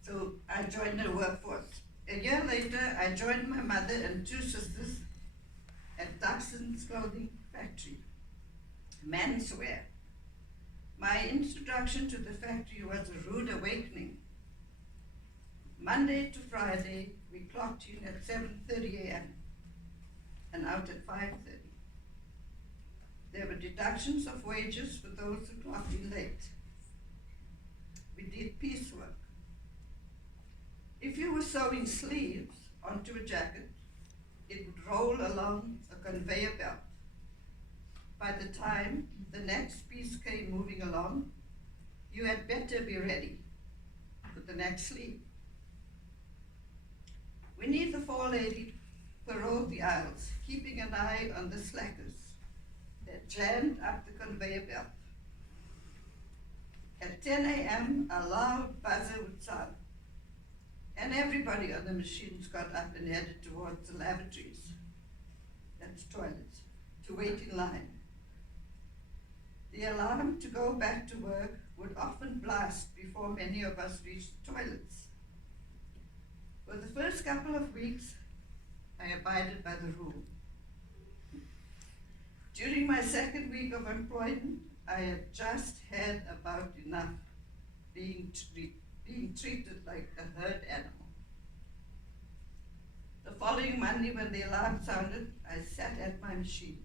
So I joined the workforce. A year later, I joined my mother and two sisters at Dachshund's clothing factory, menswear. My introduction to the factory was a rude awakening. Monday to Friday, we clocked in at 7:30 a.m. and out at 5:30. There were deductions of wages for those who clocked in late. We did piecework. If you were sewing sleeves onto a jacket, it would roll along a conveyor belt. By the time the next piece came moving along, you had better be ready for the next sleeve. We need the forelady paroled the aisles, keeping an eye on the slackers that jammed up the conveyor belt. At 10 a.m., a loud buzzer would sound, and everybody on the machines got up and headed towards the lavatories, that's toilets, to wait in line. The alarm to go back to work would often blast before many of us reached the toilets. For the first couple of weeks, I abided by the rule. During my second week of employment, I had just had about enough being treated like a herd animal. The following Monday, when the alarm sounded, I sat at my machine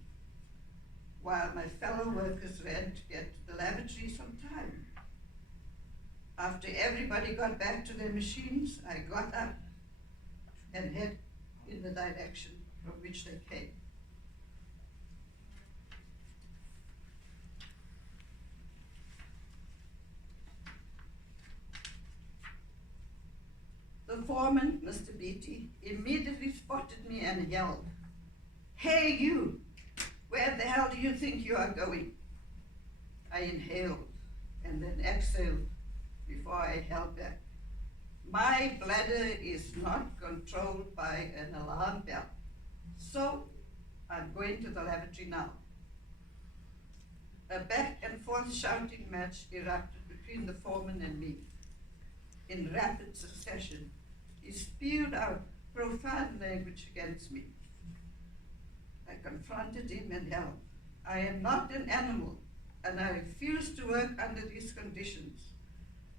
while my fellow workers ran to get to the lavatories on time. After everybody got back to their machines, I got up and head in the direction from which they came. The foreman, Mr. Beatty, immediately spotted me and yelled, "Hey you, where the hell do you think you are going?" I inhaled and then exhaled before I held back. My bladder is not controlled by an alarm bell, so I'm going to the lavatory now. A back and forth shouting match erupted between the foreman and me. In rapid succession, he spewed out profound language against me. I confronted him and yelled, "I am not an animal, and I refuse to work under these conditions.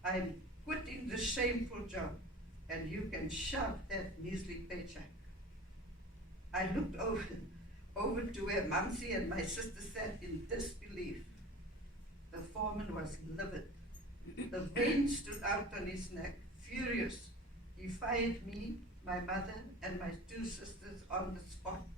I'm quitting this shameful job, and you can shove that measly paycheck." I looked over to where Mumsy and my sister sat in disbelief. The foreman was livid. The veins stood out on his neck. Furious, he fired me, my mother, and my two sisters on the spot.